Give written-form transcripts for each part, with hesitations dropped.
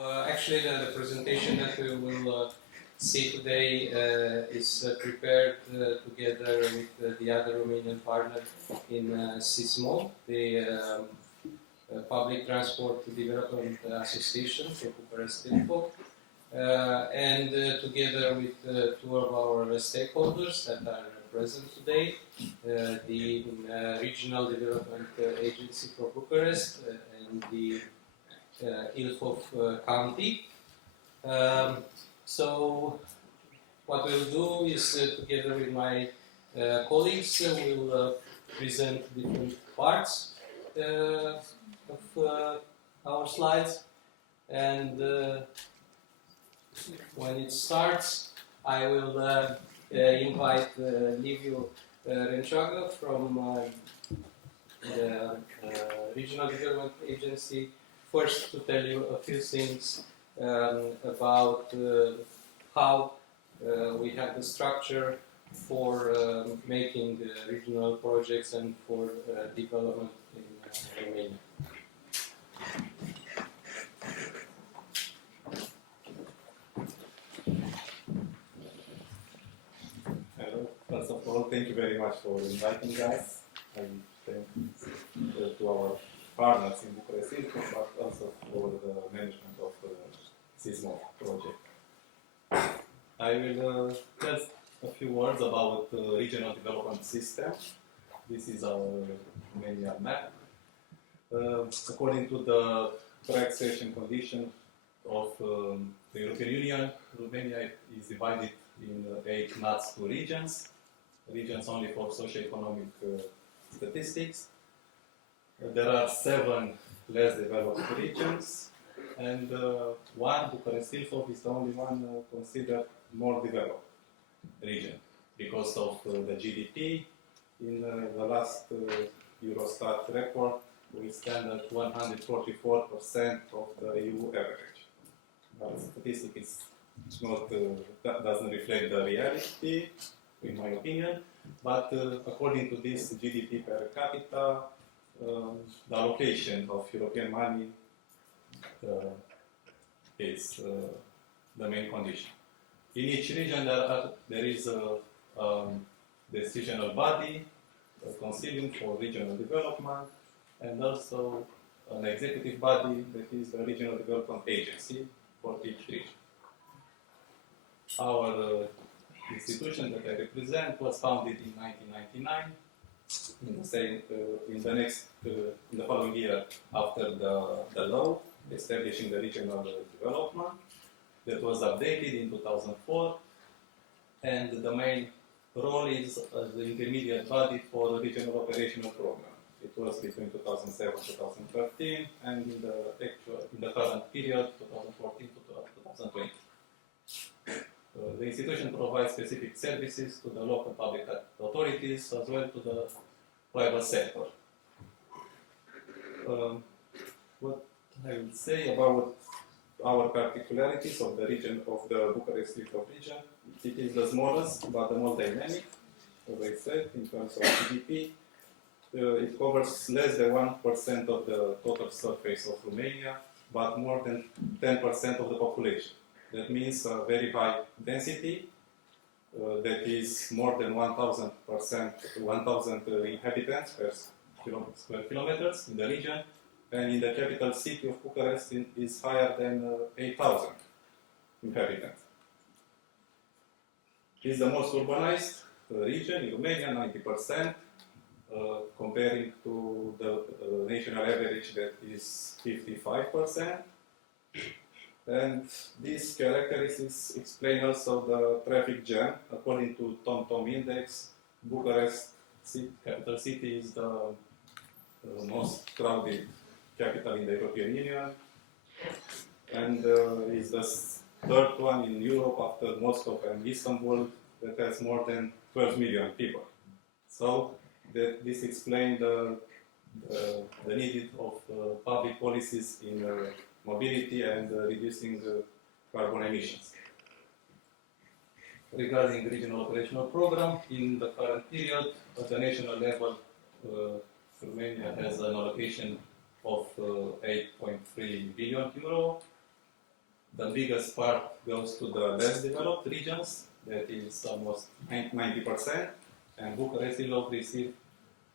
Actually, the presentation that we will see today is prepared together with the other Romanian partner in CISMOB, the Public Transport Development Association for Bucharest Ilfov, and together with two of our stakeholders that are present today, the Regional Development Agency for Bucharest and the Ilfov County. So what we'll do is, together with my colleagues, we'll present different parts of our slides, and when it starts, I will invite Liviu Râncioaga from the Regional Development Agency first to tell you a few things about how we have the structure for making regional projects and for development in Romania. Hello. First of all, thank you very much for inviting us. I thank to our partners in Bucharest Ilfov, but also for the management of the CISMOB project. I will tell a few words about the regional development system. This is our Romania map. According to the taxation condition of the European Union, Romania is divided in 8 NUTS 2 regions, regions only for socio-economic statistics. There are 7 less developed regions, and one, Bucharest Ilfov, is the only one considered more developed region because of the GDP. In the last Eurostat report, we stand at 144% of the EU average. But statistic is not, that doesn't reflect the reality, in my opinion. But according to this GDP per capita, the allocation of European money is the main condition. In each region there is a decisional body, a Consilium for Regional Development, and also an executive body that is the Regional Development Agency for each region. Our institution that I represent was founded in 1999. In the following year after the law establishing the regional development, that was updated in 2004, and the main role is as the intermediate body for the regional operational program. It was between 2007 and 2013, and in the current period, 2014 to 2020. The institution provides specific services to the local public authorities as well to the private sector. What I will say about our particularities of the region of the Bucharest Ilfov region, it is the smallest but the most dynamic, as I said, in terms of GDP. It covers less than 1% of the total surface of Romania, but more than 10% of the population. That means a very high density, that is more than 1,000 inhabitants per square kilometers in the region, and in the capital city of Bucharest is higher than 8,000 inhabitants. It is the most urbanized region in Romania, 90%, comparing to the national average that is 55%. And these characteristics explain also the traffic jam. According to TomTom index, Bucharest capital city is the most crowded capital in the European Union, and is the third one in Europe after Moscow and Istanbul, that has more than 12 million people. So this explains the need of public policies in mobility and reducing the carbon emissions. Regarding the regional operational program, in the current period, at the national level, Romania has an allocation of 8.3 billion euro, The biggest part goes to the less developed regions, that is almost 90%, and Bucharest Ilfov received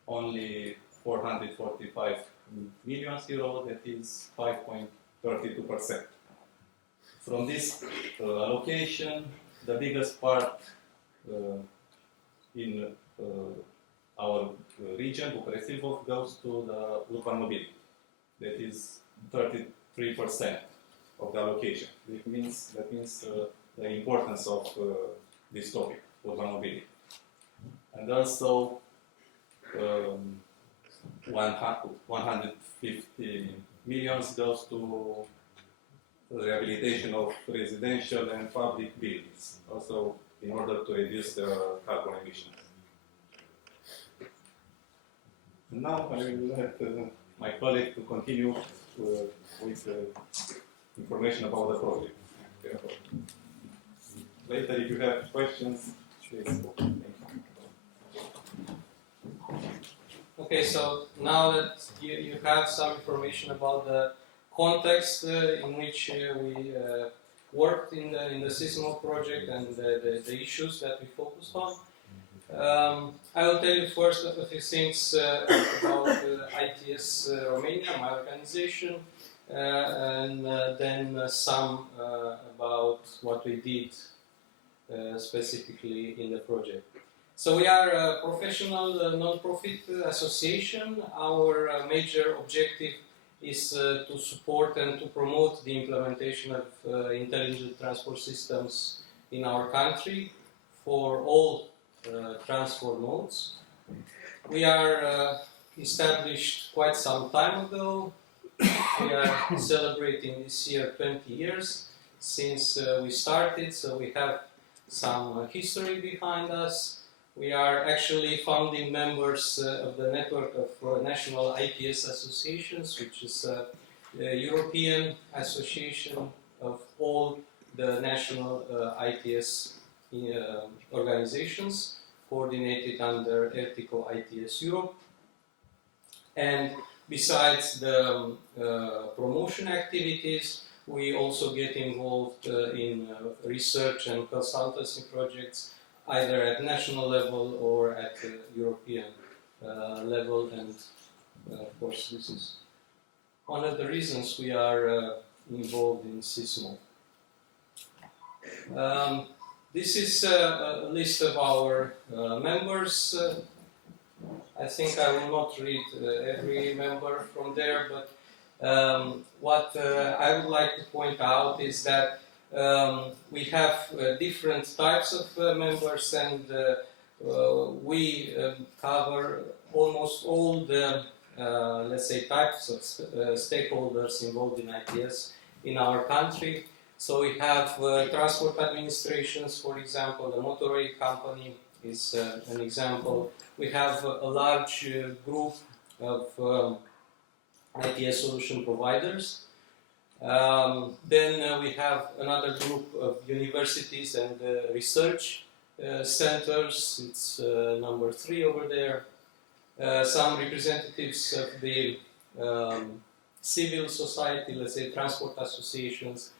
only 445 million euros, that is 5.32%. From this allocation, the biggest part in our region, Bucharest Ilfov, goes to the urban mobility. That is 33% of the allocation. That means the importance of this topic, urban mobility. And also 150 millions goes to rehabilitation of residential and public buildings, also in order to reduce the carbon emissions. And now I will let my colleague to continue with information about the project. Later, if you have questions, please. Okay, so now that you have some information about the context in which we worked in the CISMOB project and the issues that we focused on, I will tell you first a few things about ITS Romania, my organization, and then some about what we did specifically in the project. So we are a professional non-profit association. Our major objective is to support and to promote the implementation of intelligent transport systems in our country for all transport modes. We are established quite some time ago. We are celebrating this year 20 years since we started, so we have some history behind us. We are actually founding members of the network of national ITS associations, which is a European association of all the national ITS organizations, coordinated under Ertico ITS Europe. And besides the promotion activities, we also get involved in research and consultancy projects, either at national level or at European level, and of course this is one of the reasons we are involved in CISMOB. This is a list of our members. I think I will not read every member from there, but what I would like to point out is that we have different types of members, and we cover almost all the, let's say, types of stakeholders involved in ITS in our country. So we have transport administrations, for example, the motorway company is an example. We have a large group of ITS solution providers. Then we have another group of universities and research centers. It's number 3 over there. Some representatives of the civil society, let's say transport associations,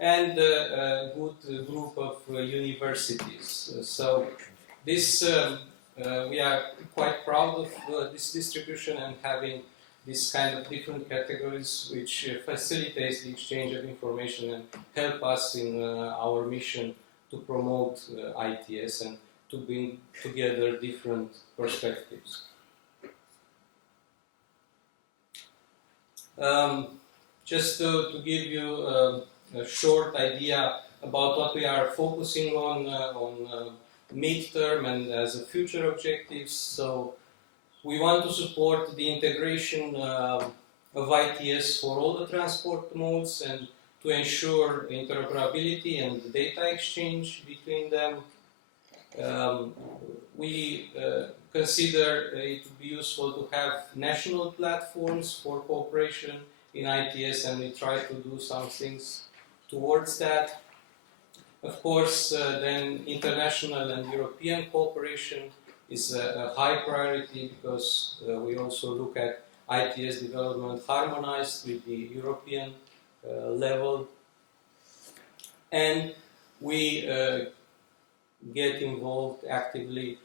and a good group of universities. So this we are quite proud of this distribution and having this kind of different categories, which facilitates the exchange of information and help us in our mission to promote ITS and to bring together different perspectives. Just to give you a short idea about what we are focusing on midterm and as a future objectives. So we want to support the integration of ITS for all the transport modes and to ensure interoperability and data exchange between them. We consider it to be useful to have national platforms for cooperation in ITS, and we try to do some things towards that. Of course, then international and European cooperation is a high priority, because we also look at ITS development harmonized with the European level. And we get involved actively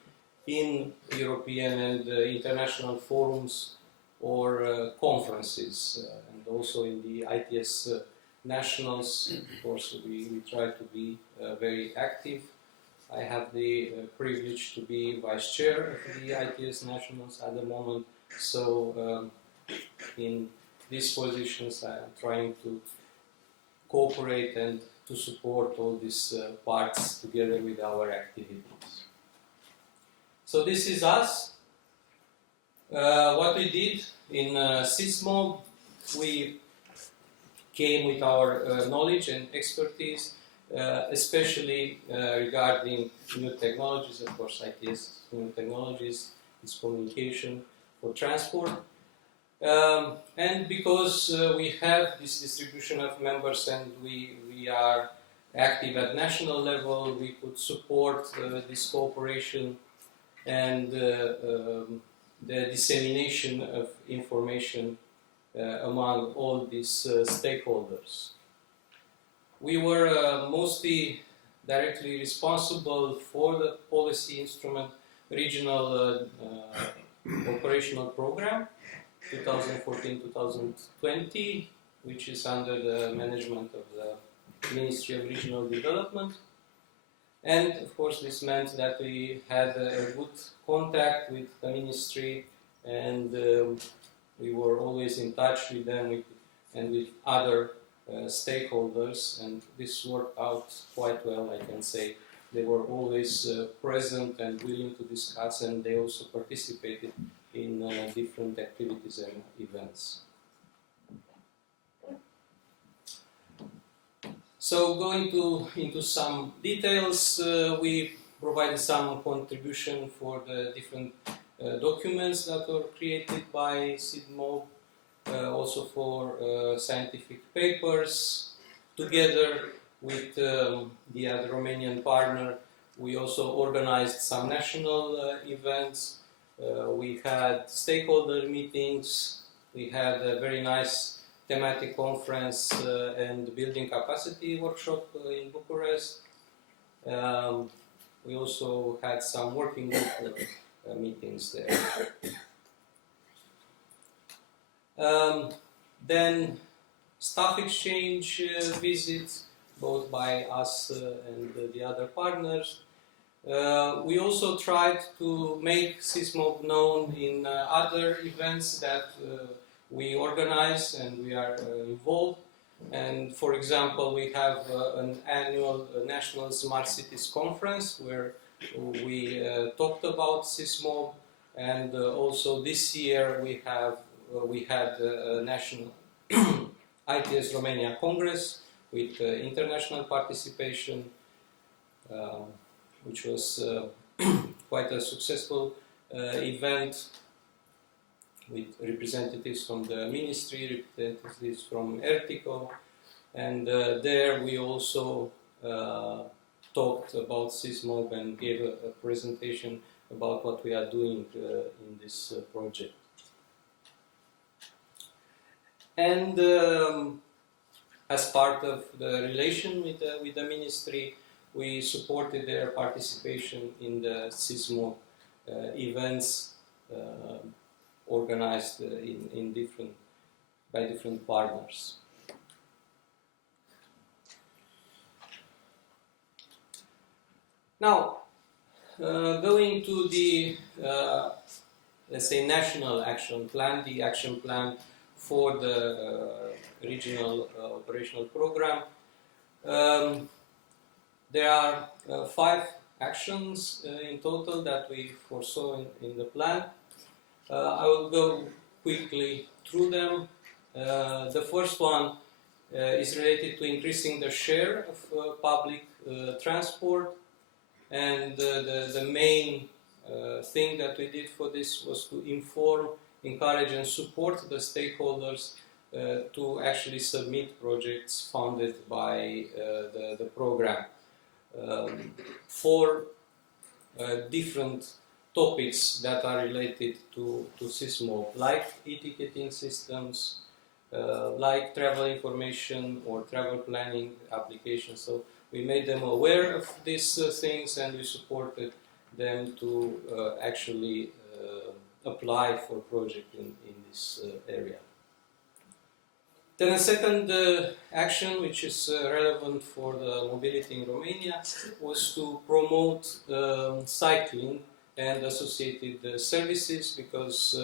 in European and international forums or conferences, and also in the ITS nationals. Of course, we try to be very active. I have the privilege to be vice chair of the ITS nationals at the moment, so in these positions I am trying to cooperate and to support all these parts together with our activities. So this is us. What we did in CISMOB, we came with our knowledge and expertise, especially regarding new technologies, of course ITS, new technologies, its communication for transport. And because we have this distribution of members and we are active at national level, we could support this cooperation and the dissemination of information among all these stakeholders. We were mostly directly responsible for the policy instrument regional operational program 2014-2020, which is under the management of the Ministry of Regional Development. And of course this meant that we had a good contact with the ministry, and we were always in touch with them and with other stakeholders, and this worked out quite well, I can say. They were always present and willing to discuss, and they also participated in different activities and events. So going into some details, we provided some contribution for the different documents that were created by CISMOB, also for scientific papers. Together with the other Romanian partner, we also organized some national events. We had stakeholder meetings, we had a very nice thematic conference and building capacity workshop in Bucharest. We also had some working group meetings there. Then staff exchange visits, both by us and the other partners. We also tried to make CISMOB known in other events that we organize and we are involved. And for example, we have an annual National Smart Cities Conference where we talked about CISMOB, and also this year we had a national ITS Romania Congress with international participation, which was quite a successful event with representatives from the ministry, representatives from ERTICO, and there we also talked about CISMOB and gave a presentation about what we are doing in this project. And as part of the relation with the ministry, we supported their participation in the CISMOB events organized by different partners. Now, going to the, let's say, national action plan, the action plan for the regional operational program. There are 5 actions in total that we foresaw in the plan. I will go quickly through them. The first one is related to increasing the share of public transport, and the main thing that we did for this was to inform, encourage and support the stakeholders to actually submit projects funded by the program for different topics that are related to CISMOB, like e-ticketing systems, like travel information or travel planning applications. So we made them aware of these things, and we supported them to actually apply for a project in this area. Then a second action, which is relevant for the mobility in Romania, was to promote cycling and associated services, because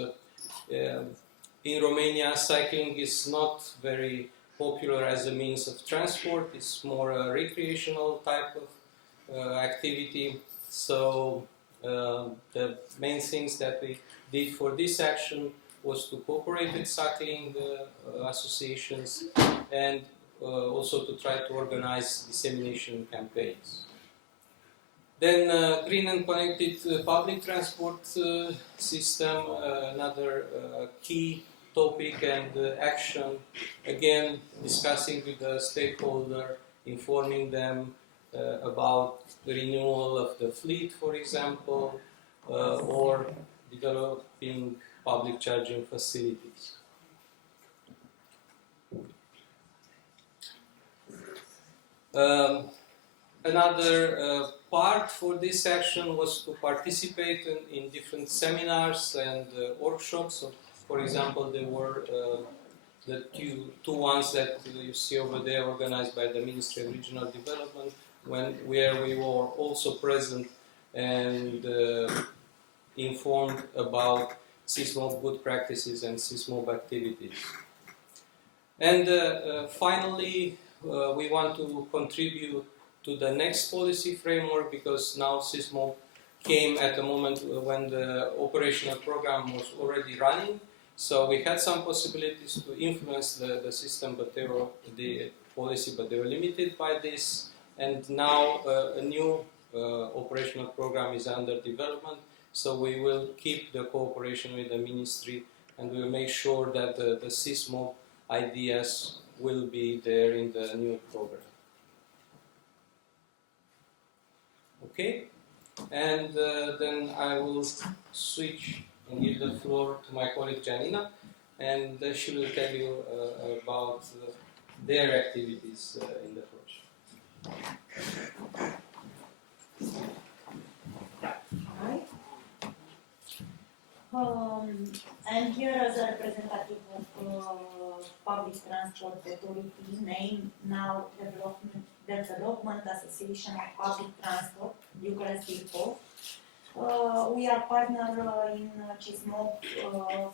in Romania cycling is not very popular as a means of transport. It's more a recreational type of activity. So the main things that we did for this action was to cooperate with cycling associations, and also to try to organize dissemination campaigns. Then green and connected public transport system, another key topic and action, again discussing with the stakeholder, informing them about the renewal of the fleet, for example, or developing public charging facilities. Another part for this action was to participate in different seminars and workshops. So, for example, there were the two ones that you see over there, organized by the Ministry of Regional Development, where we were also present and informed about CISMOB good practices and CISMOB activities. And finally, we want to contribute to the next policy framework, because now CISMOB came at a moment when the operational program was already running. So we had some possibilities to influence the system, but they were the policy, but they were limited by this. And now a new operational program is under development. So we will keep the cooperation with the ministry, and we will make sure that the CISMOB ideas will be there in the new program. Okay, and then I will switch and give the floor to my colleague Geanina, and she will tell you about their activities in the project. Hi. I'm here as a representative of Public Transport Authority, named now Development Association of Public Transport, Bucharest Ilfov. We are partner in CISMOB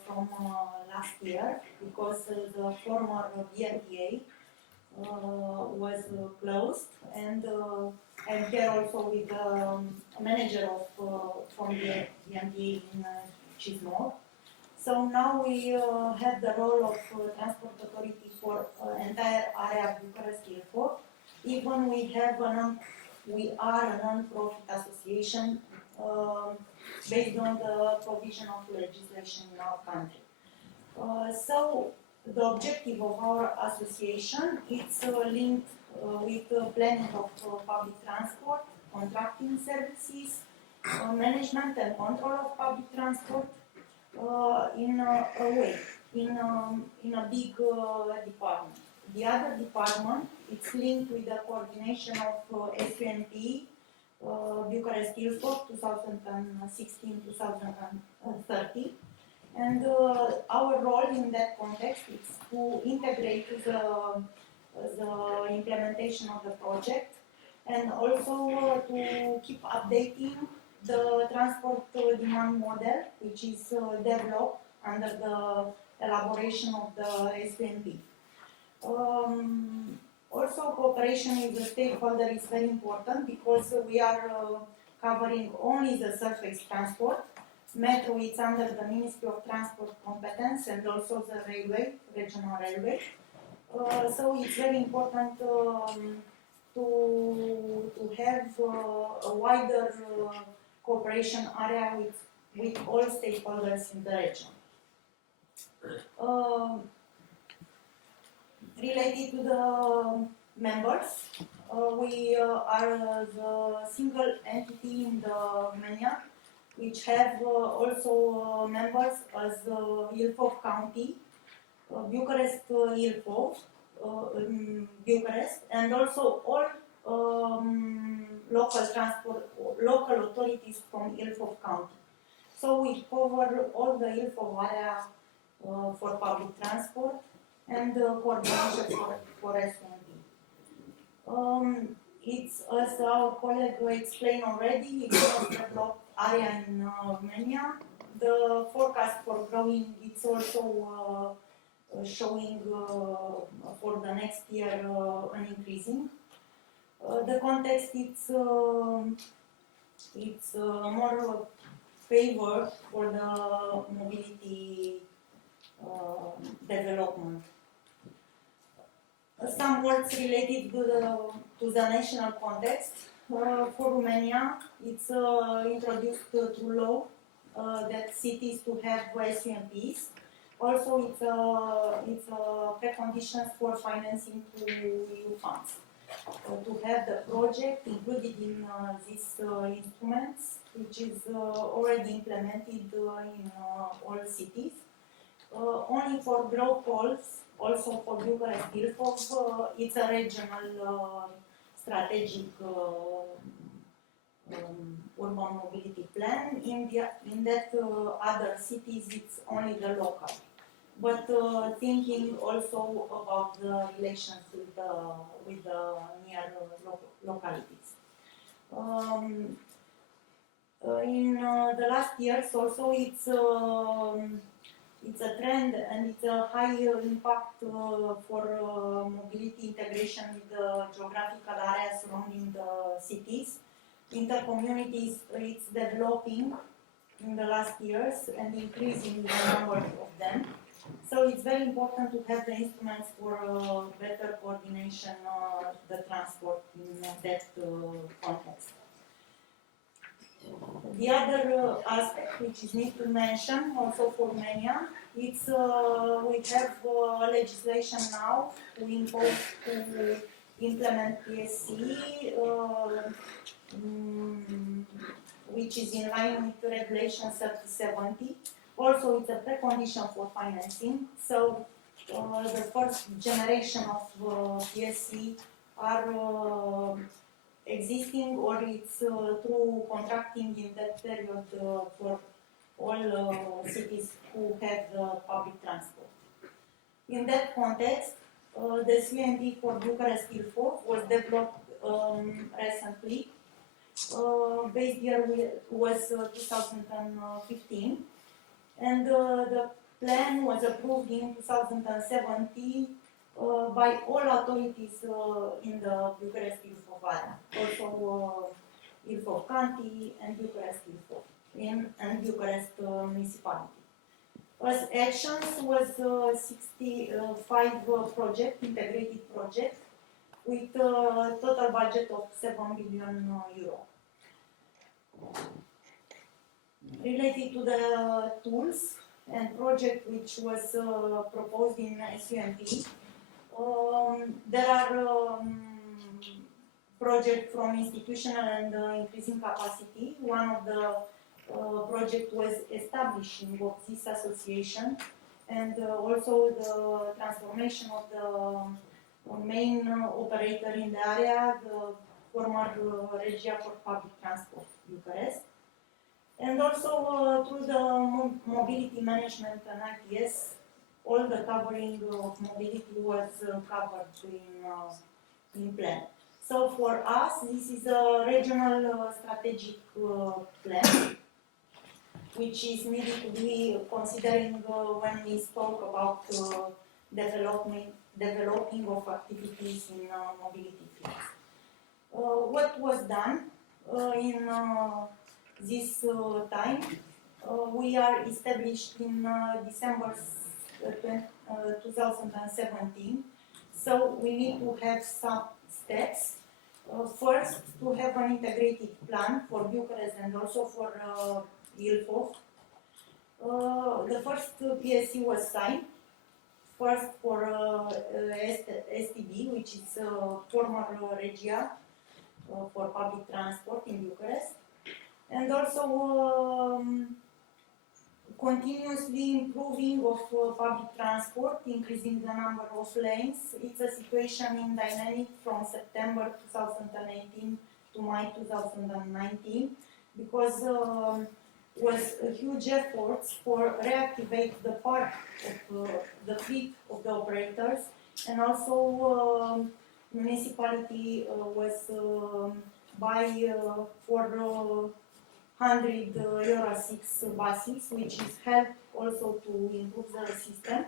from last year, because the former BMTA was closed, and I'm here also with the manager from the BMTA in CISMOB. So now we have the role of Transport Authority for entire area of Bucharest Ilfov. Even we are a non-profit association based on the provision of legislation in our country. So the objective of our association is linked with planning of public transport, contracting services, management and control of public transport in a way, in a big department. The other department, it's linked with the coordination of SUMP, Bucharest Ilfov 2016-2030, and our role in that context is to integrate the implementation of the project, and also to keep updating the transport demand model, which is developed under the elaboration of the SUMP. Also, cooperation with the stakeholder is very important, because we are covering only the surface transport. Metro is under the Ministry of Transport competence, and also the railway, regional railway. So it's very important to have a wider cooperation area with all stakeholders in the region. Related to the members, we are the single entity in Romania, which have also members as Ilfov County, Bucharest Ilfov, Bucharest, and also all local authorities from Ilfov County. So we cover all the Ilfov area for public transport and coordination for SUMP. It's, as our colleague explained already, it's a developed area in Romania. The forecast for growing, it's also showing for the next year an increasing. The context, it's more favored for the mobility development. Some words related to the national context. For Romania, it's introduced through law that cities to have SUMPs. Also, it's a precondition for financing to EU funds. To have the project included in these instruments, which is already implemented in all cities. Only for growth calls, also for Bucharest Ilfov, it's a regional strategic urban mobility plan. In that other cities, it's only the local. But thinking also about the relations with the near localities. In the last years also it's a trend and it's a high impact for mobility integration with the geographical areas surrounding the cities. Intercommunities, it's developing in the last years and increasing the number of them. So it's very important to have the instruments for better coordination of the transport in that context. The other aspect which is need to mention also for Romania, it's we have legislation now to impose to implement PSC, which is in line with Regulation 3070. Also, it's a precondition for financing. So the first generation of PSC are existing, or it's through contracting in that period for all cities who have public transport. In that context, the CND for Bucharest Ilfov was developed recently. Base year was 2015, and the plan was approved in 2017 by all authorities in the Bucharest Ilfov area, also Ilfov County and Bucharest Ilfov, and Bucharest municipality. As actions was 65 integrated project with a total budget of 7 billion euro. Related to the tools and project which was proposed in SUMP, there are projects from institutional and increasing capacity. One of the project was establishing of this association, and also the transformation of the main operator in the area, the former Regia for Public Transport, Bucharest. And also through the mobility management and ITS, all the covering of mobility was covered in plan. So for us, this is a regional strategic plan, which is needed to be considering when we spoke about developing of activities in mobility fields. What was done in this time? We are established in December 2017, so we need to have some steps. First, to have an integrated plan for Bucharest and also for Ilfov. The first PSC was signed, first for STB, which is former Regia for public transport in Bucharest, and also continuously improving of public transport, increasing the number of lanes. It's a situation in dynamic from September 2018 to May 2019 because was a huge efforts for reactivate the part of the fleet of the operators, and also municipality was buy for 100 Euro 6 buses, which is help also to improve the system.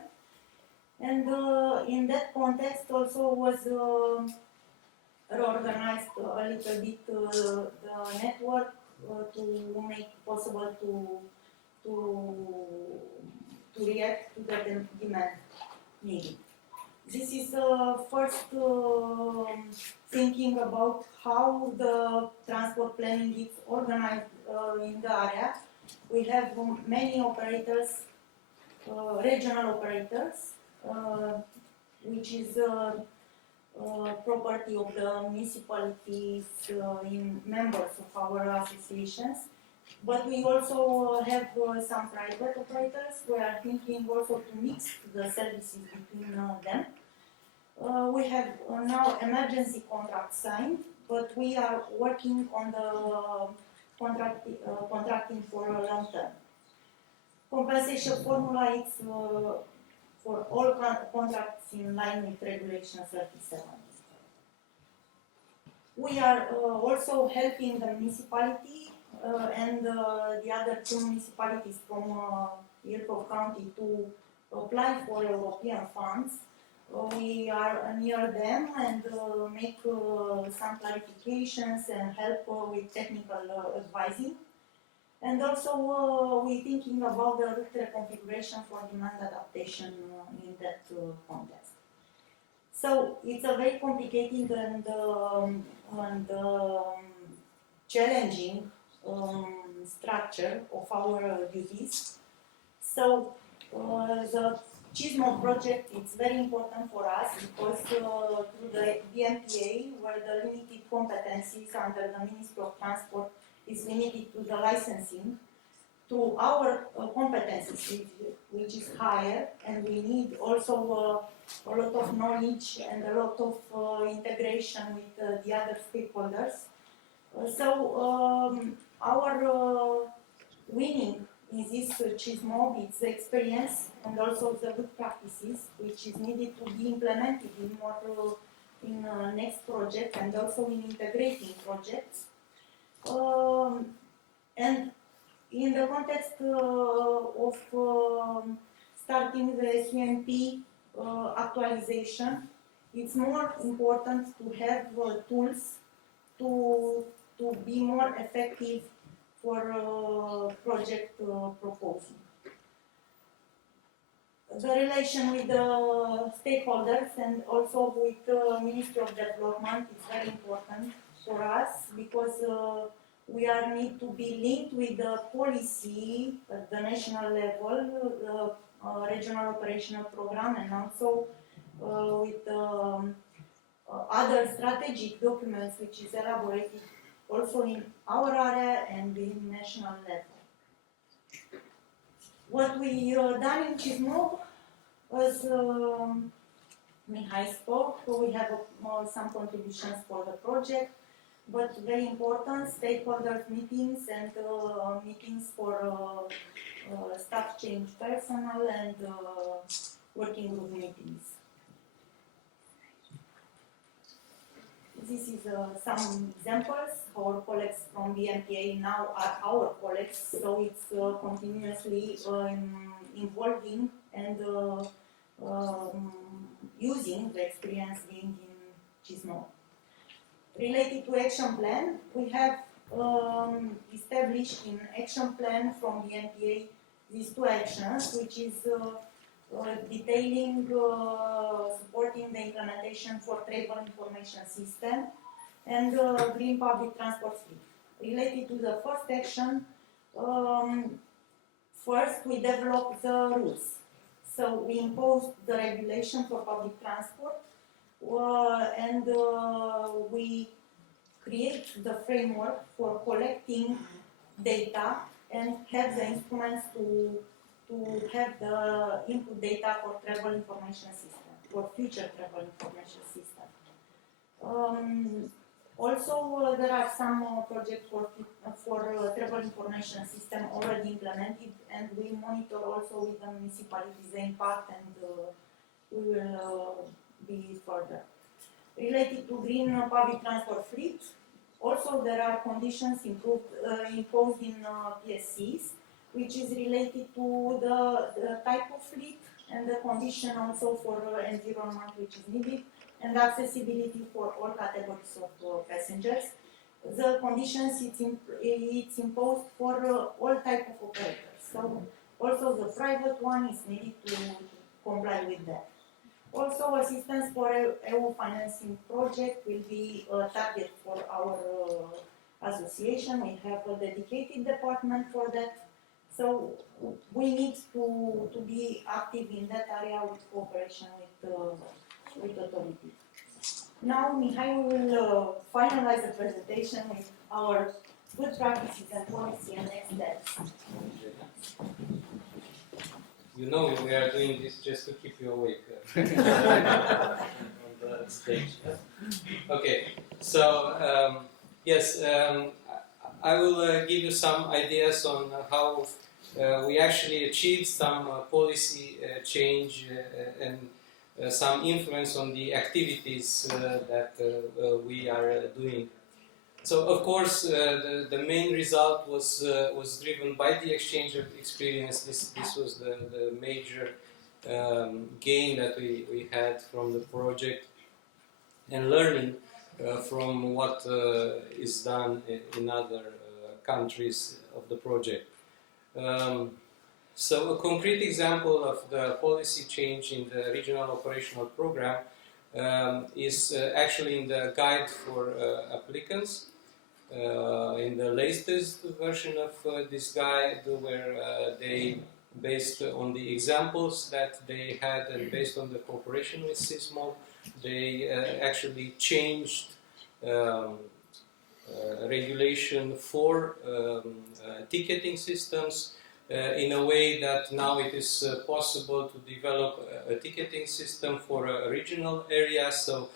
And in that context also was reorganized a little bit the network to make possible to react to the demand needed. This is first thinking about how the transport planning is organized in the area. We have many operators, regional operators, which is property of the municipalities in members of our associations. But we also have some private operators. We are thinking also to mix the services between them. We have now emergency contract signed, but we are working on the contracting for a long term. Compensation formula is for all contracts in line with Regulation 37. We are also helping the municipality and the other two municipalities from Ilfov County to apply for European funds. We are near them and make some clarifications and help with technical advising. And also we're thinking about the route reconfiguration for demand adaptation in that context. So it's a very complicated and challenging structure of our duties. So the CISMOB project is very important for us because through the BMTA, where the limited competencies under the Ministry of Transport is limited to the licensing, to our competencies, which is higher, and we need also a lot of knowledge and a lot of integration with the other stakeholders. So our winning in this CISMOB, it's the experience and also the good practices, which is needed to be implemented in more in next project and also in integrating projects. And in the context of starting the SUMP actualization, it's more important to have tools to be more effective for project proposing. The relation with the stakeholders and also with the Ministry of Development is very important for us because we are need to be linked with the policy at the national level, the regional operational program, and also with other strategic documents which is elaborated also in our area and in national level. What we done in CISMOB was Mihai spoke, we have some contributions for the project, but very important stakeholders meetings and meetings for staff change personnel and working group meetings. This is some examples. Our colleagues from BMTA now are our colleagues, so it's continuously involving and using the experience gained in CISMOB. Related to action plan, we have established in action plan from BMTA these two actions, which is detailing supporting the implementation for travel information system and green public transport fleet. Related to the first action, first we developed the rules. So we imposed the regulation for public transport and we create the framework for collecting data and have the instruments to to have the input data for travel information system, for future travel information system. Also, there are some projects for travel information system already implemented, and we monitor also with the municipalities the impact, and we will be further. Related to green public transport fleet, also there are conditions imposed in PSCs, which is related to the type of fleet and the condition also for environment which is needed, and accessibility for all categories of passengers. The conditions it's imposed for all type of operators. So also the private one is needed to comply with that. Also, assistance for EU financing project will be a target for our association. We have a dedicated department for that. So we need to be active in that area with cooperation with authorities. Now, Mihai will finalize the presentation with our good practices and policy and next steps. You know we are doing this just to keep you awake on the stage. Okay, so yes, I will give you some ideas on how we actually achieved some policy change and some influence on the activities that we are doing. So, of course, the main result was driven by the exchange of experience. This was the major gain that we had from the project, and learning from what is done in other countries of the project. So a concrete example of the policy change in the regional operational program is actually in the guide for applicants. In the latest version of this guide, where they, based on the examples that they had and based on the cooperation with CISMOB, they actually changed regulation for ticketing systems in a way that now it is possible to develop a ticketing system for a regional area, so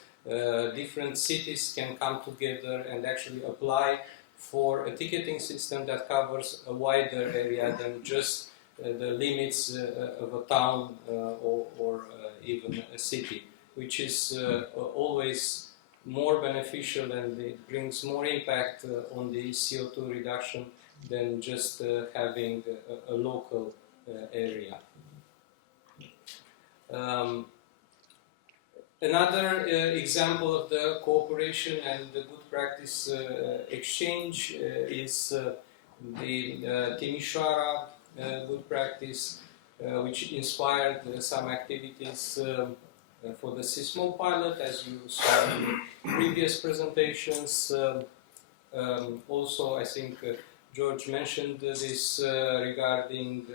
different cities can come together and actually apply for a ticketing system that covers a wider area than just the limits of a town or even a city, which is always more beneficial, and it brings more impact on the CO2 reduction than just having a local area. Another example of the cooperation and the good practice exchange is the Timișoara good practice, which inspired some activities for the CISMOB pilot, as you saw in previous presentations. Also, I think George mentioned this regarding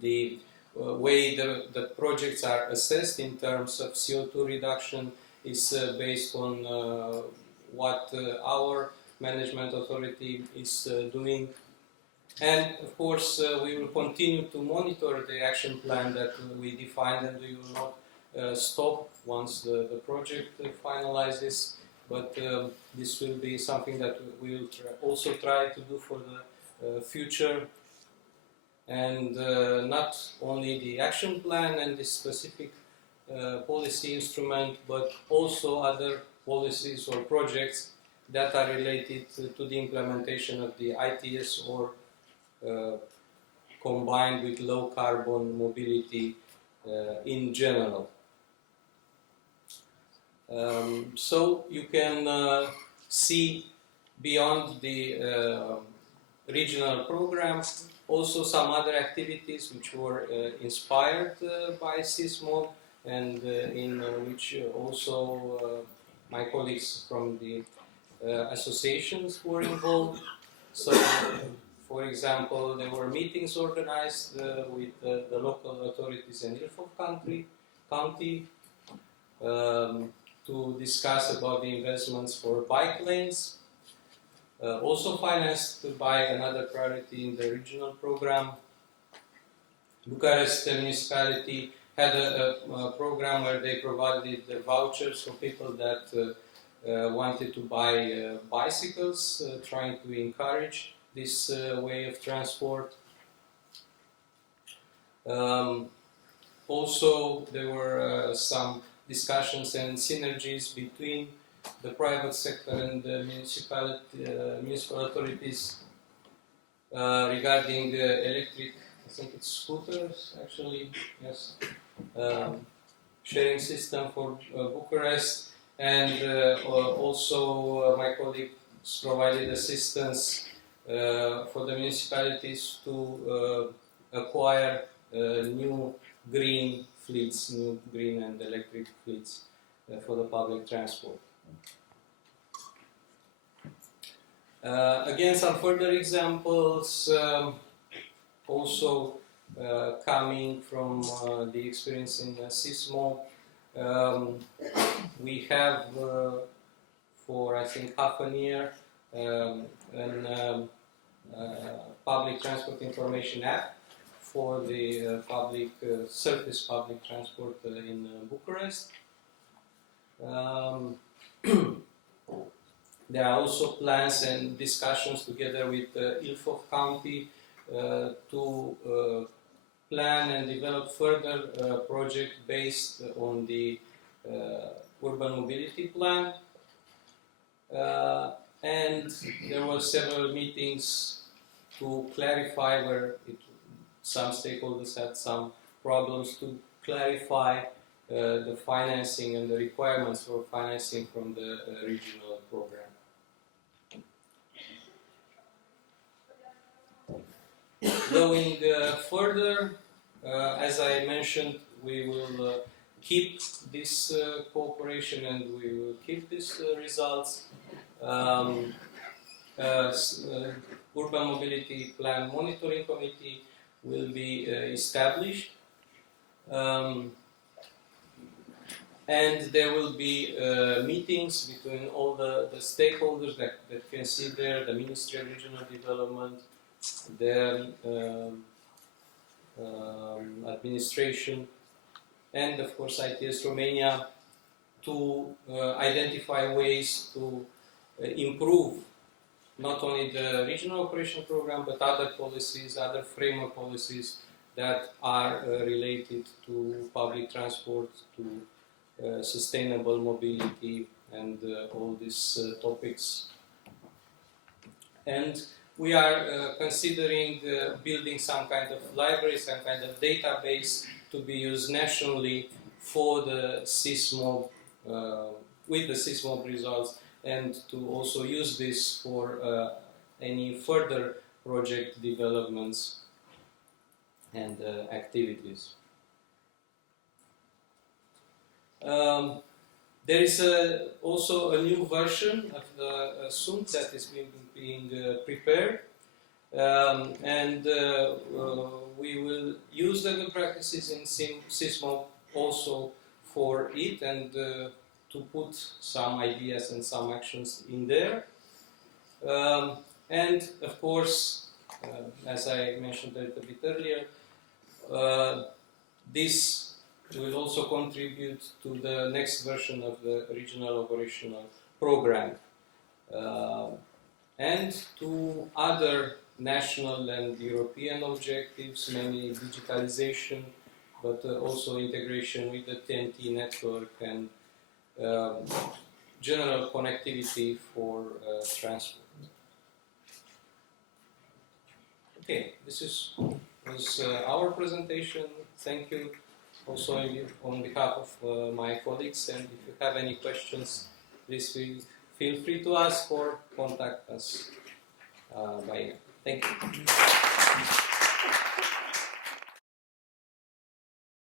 the way the projects are assessed in terms of CO2 reduction is based on what our management authority is doing. And of course, we will continue to monitor the action plan that we defined, and we will not stop once the project finalizes. But this will be something that we will also try to do for the future. And not only the action plan and the specific policy instrument, but also other policies or projects that are related to the implementation of the ITS or combined with low carbon mobility in general. So you can see beyond the regional program also some other activities which were inspired by CISMOB, and in which also my colleagues from the associations were involved. So, for example, there were meetings organized with the local authorities in Ilfov County to discuss about the investments for bike lanes, also financed by another priority in the regional program. Bucharest municipality had a program where they provided vouchers for people that wanted to buy bicycles, trying to encourage this way of transport. Also, there were some discussions and synergies between the private sector and the municipal authorities regarding electric, I think it's scooters actually, yes, sharing system for Bucharest, and also my colleagues provided assistance for the municipalities to acquire new green fleets, new green and electric fleets for the public transport. Again, some further examples, also coming from the experience in CISMOB. We have, for I think half a year, public transport information app for the public surface public transport in Bucharest. There are also plans and discussions together with Ilfov County to plan and develop further project based on the urban mobility plan. And there were several meetings to clarify where some stakeholders had some problems to clarify the financing and the requirements for financing from the regional program. Going further, as I mentioned, we will keep this cooperation and we will keep these results. Urban Mobility Plan Monitoring Committee will be established, and there will be meetings between all the stakeholders that can see there, the Ministry of Regional Development, the administration, and of course ITS Romania, to identify ways to improve not only the regional operation program but other policies, other framework policies that are related to public transport, to sustainable mobility, and all these topics. And we are considering building some kind of library, some kind of database to be used nationally for the CISMOB, with the CISMOB results, and to also use this for any further project developments and activities. There is also a new version of the SUMP that is being prepared, and we will use the good practices in CISMOB also for it, and to put some ideas and some actions in there. And of course, as I mentioned a little bit earlier, this will also contribute to the next version of the regional operational program, and to other national and European objectives, mainly digitalization, but also integration with the TNT network and general connectivity for transport. Okay, this was our presentation. Thank you also on behalf of my colleagues, and if you have any questions, please feel free to ask or contact us by email. Thank you.